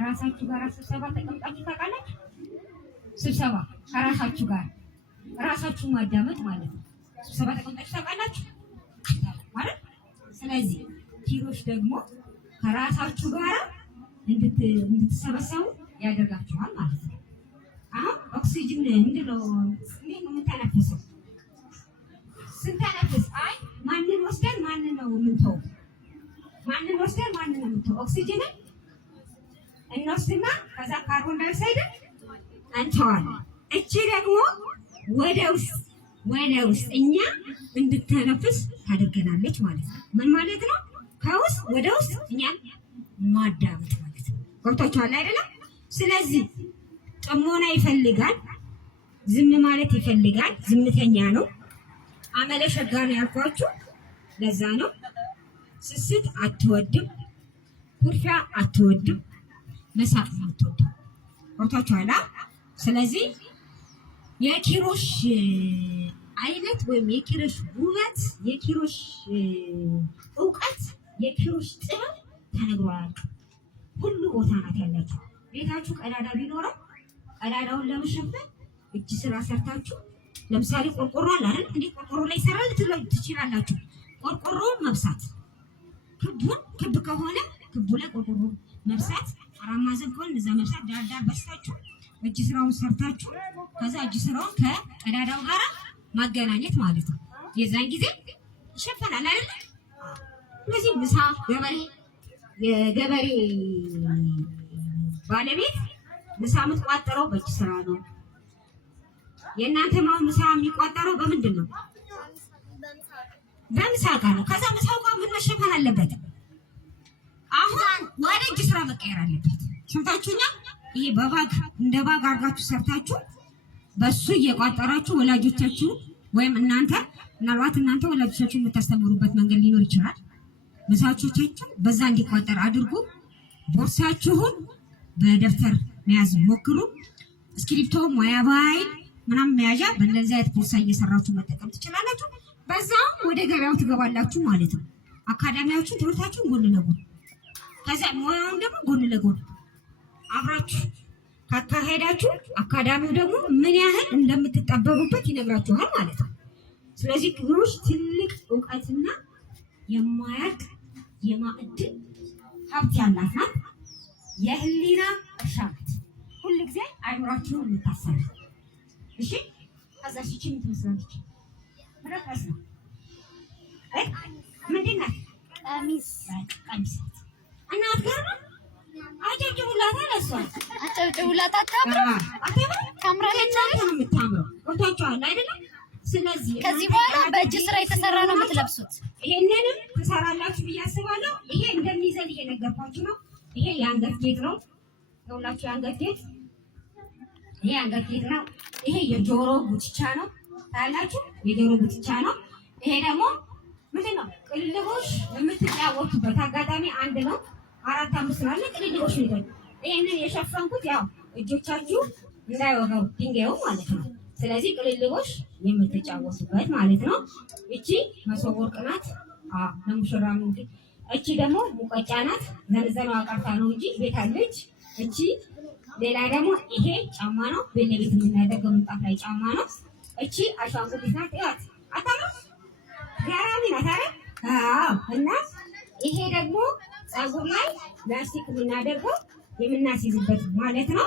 ከራሳችሁ ጋር ስብሰባ ተቀምጣችሁ ታውቃላችሁ? ስብሰባ ከራሳችሁ ጋር ራሳችሁ ማዳመጥ ማለት ነው። ስብሰባ ተቀምጣችሁ ታውቃላችሁ ማለት። ስለዚህ ኪሮሽ ደግሞ ከራሳችሁ ጋር እንድትሰበሰቡ ያደርጋችኋል ማለት ነው። አሁን ኦክሲጅን ምንድነው? እንዴት ነው የምንተነፍሰው? ስንተነፍስ ማንን ወስደን ማንን ነው የምንተው? ማንን ወስደን ማንን ነው የምንተው? ኦክሲጅንን እንወስድና ከዛ ካርቦን ዳይኦክሳይድን እንተዋለን። እቺ ደግሞ ወደ ውስጥ እኛ እንድትተነፍስ ታደርገናለች ማለት ነው። ምን ማለት ነው? ከውስጥ ወደ ውስጥ እኛን ማዳመጥ ማለት ነው። ገብታችኋል አይደለም? ስለዚህ ጥሞና ይፈልጋል፣ ዝም ማለት ይፈልጋል። ዝምተኛ ነው። አመለ ሸጋ ነው ያልኳችሁ ለዛ ነው። ስስት አትወድም፣ ኩርፊያ አትወድም፣ መሳቅ አትወድም። ገብታችኋል? ስለዚህ የኪሮሽ አይነት ወይም የኪሮሽ ውበት፣ የኪሮሽ እውቀት፣ የኪሮሽ ጥበብ ተነግሯል። ሁሉ ቦታ ናት ያላችሁ። ቤታችሁ ቀዳዳ ቢኖረው ቀዳዳውን ለመሸፈን እጅ ስራ ሰርታችሁ፣ ለምሳሌ ቆርቆሮ አለ አይደል? እንዴ ቆርቆሮ ላይ ይሰራል ትችላላችሁ። ቆርቆሮውን መብሳት፣ ክብ ከሆነ ክቡ ላይ ቆርቆሮ መብሳት፣ አራት ማዕዘን ከሆነ እዛ መብሳት፣ ዳርዳር በስታችሁ እጅ ስራውን ሰርታችሁ ከዛ እጅ ስራውን ከቀዳዳው ጋር ማገናኘት ማለት ነው። የዛን ጊዜ ይሸፈናል አይደል? ስለዚህ ምሳ የገበሬ ባለቤት ምሳ የምትቋጠረው በእጅ ስራ ነው። የእናንተ ምሳ የሚቋጠረው በምንድን ነው? በምሳ ጋር ነው። ከዛ ምሳው ጋር ምን መሸፈን አለበት? አሁን ወደ እጅ ስራ መቀየር አለበት። ሰምታችሁኛል? ይሄ በባግ እንደ ባግ አድርጋችሁ ሰርታችሁ በሱ እየቋጠራችሁ ወላጆቻችሁ ወይም እናንተ ምናልባት እናንተ ወላጆቻችሁ የምታስተምሩበት መንገድ ሊኖር ይችላል። ምሳዎቻችሁ በዛ እንዲቋጠር አድርጉ። ቦርሳችሁን በደብተር መያዝ ሞክሩ። እስክሪፕቶ፣ ሞባይል ምናምን መያዣ በእንደዚህ አይነት ቦርሳ እየሰራችሁ መጠቀም ትችላላችሁ። በዛ ወደ ገበያው ትገባላችሁ ማለት ነው። አካዳሚያችሁ ትምህርታችሁን ጎን ለጎን ከዛ ሙያውን ደግሞ ጎን ለጎን አብራችሁ ካካሄዳችሁ አካዳሚው ደግሞ ምን ያህል እንደምትጠበቡበት ይነግራችኋል ማለት ነው። ስለዚህ ኪሮሽ ትልቅ እውቀትና የማያልቅ የማዕድን ሀብት ያላት ናት። የህሊና እርሻ ናት። ሁልጊዜ አይምራችሁን የምታሰራ እሺ። ከዛ ሲቺ የምትመስላለች ምረቃስ ነው ምንድን ናት? ቀሚስ እና አትገርምም? አጨብጭቡላት አለሷል። አጨብጭቡላት። ታምራለች ነው የምታምረው። ወጣችኋል አይደለም? ስለዚህ ከዚህ በኋላ በእጅ ስራ የተሰራ ነው የምትለብሱት። ይሄንንም ትሰራላችሁ ብዬ አስባለሁ። ይሄ እንደሚዘል እየነገርኳችሁ ነው። ይሄ የአንገት ጌጥ ነው። ሁላችሁ የአንገት ጌጥ፣ ይሄ የአንገት ጌጥ ነው። ይሄ የጆሮ ጉትቻ ነው። ታያላችሁ፣ የጆሮ ጉትቻ ነው። ይሄ ደግሞ ምንድን ነው? ቅልቦሽ የምትጫወቱበት አጋጣሚ አንድ ነው። 4 5 ነው ቅልቦሽ ነው። ይሄንን የሸፈንኩት ያው እጆቻችሁ እንዳይወጋው ድንጋዩ ማለት ነው። ስለዚህ ቅልልቦሽ የምትጫወቱበት ማለት ነው። እቺ መሶበ ወርቅ ናት። ለሙሽራ ምን እቺ ደግሞ ሙቀጫ ናት። ዘንዘኗ ቀርታ ነው እንጂ ቤት አለች። እቺ ሌላ ደግሞ ይሄ ጫማ ነው። በለቤት የምናደርገው ምንጣፍ ላይ ጫማ ነው። እቺ አሻንጉሊት ናት። ያት አታምሩ ጋራሚ ናት አይደል? እና ይሄ ደግሞ ፀጉር ላይ ላስቲክ የምናደርገው የምናስይዝበት ማለት ነው።